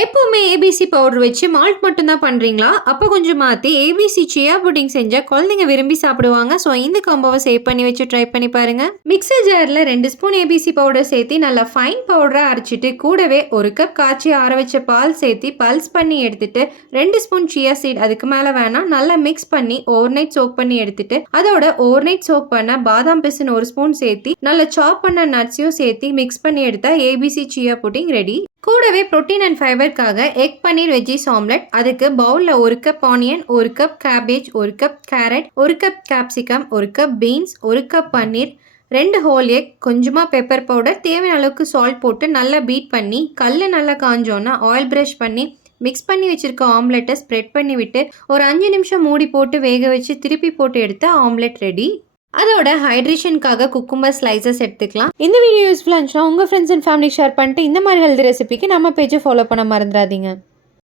எப்பவுமே ABC powder வச்சு malt மட்டும் தான் பண்றீங்களா? அப்ப கொஞ்சம் மாத்தி ஏபிசி சியா புட்டிங் செஞ்சா குழந்தைங்க விரும்பி சாப்பிடுவாங்க. ஸோ இந்த காம்போவை சேவ் பண்ணி வச்சு ட்ரை பண்ணி பாருங்க. மிக்சர் ஜார்ல 2 ஸ்பூன் ஏபிசி பவுடர் சேர்த்து நல்லா ஃபைன் பவுடரா அரைச்சிட்டு கூடவே 1 கப் காய்ச்சி ஆற வச்ச பால் சேர்த்து பல்ஸ் பண்ணி எடுத்துட்டு 2 ஸ்பூன் சியா சீட் அதுக்கு மேல வேணாம் நல்லா மிக்ஸ் பண்ணி ஓவர் நைட் சோக் பண்ணி எடுத்துட்டு அதோட ஓவர் நைட் சோக் பண்ண பாதாம் பிசின் 1 ஸ்பூன் சேர்த்து நல்லா சாப் பண்ண நட்ஸையும் சேர்த்து மிக்ஸ் பண்ணி எடுத்தா ஏபிசி சியா புட்டிங் ரெடி. கூடவே புரோட்டீன் அண்ட் ஃபைபருக்காக எக் பன்னீர் வெஜ்ஜீஸ் ஆம்லெட். அதுக்கு பவுலில் 1 cup onion, 1 cup cabbage, 1 cup carrot, 1 cup capsicum, 1 cup beans, 1 cup paneer, 2 whole egg, கொஞ்சமாக பெப்பர் பவுடர், தேவையான அளவுக்கு சால்ட் போட்டு நல்லா பீட் பண்ணி கல் நல்லா காஞ்சோன்னா ஆயில் ப்ரஷ் பண்ணி மிக்ஸ் பண்ணி வச்சிருக்க ஆம்லெட்டை ஸ்ப்ரெட் பண்ணி விட்டு ஒரு 5 நிமிஷம் மூடி போட்டு வேக வச்சு திருப்பி போட்டு எடுத்த ஆம்லெட் ரெடி. அதோட ஹைட்ரேஷனுக்காக குக்கும்பர் ஸ்லைசஸ் எடுத்துக்கலாம். இந்த வீடியோ யூஸ்ஃபுல்லாக இருந்துச்சுன்னா உங்கள் ஃப்ரெண்ட்ஸ் அண்ட் ஃபேமிலி ஷேர் பண்ணிட்டு இந்த மாதிரி ஹெல்தி ரெசிபிக்கு நம்ம பேஜை ஃபாலோ பண்ண மறந்துடாதீங்க.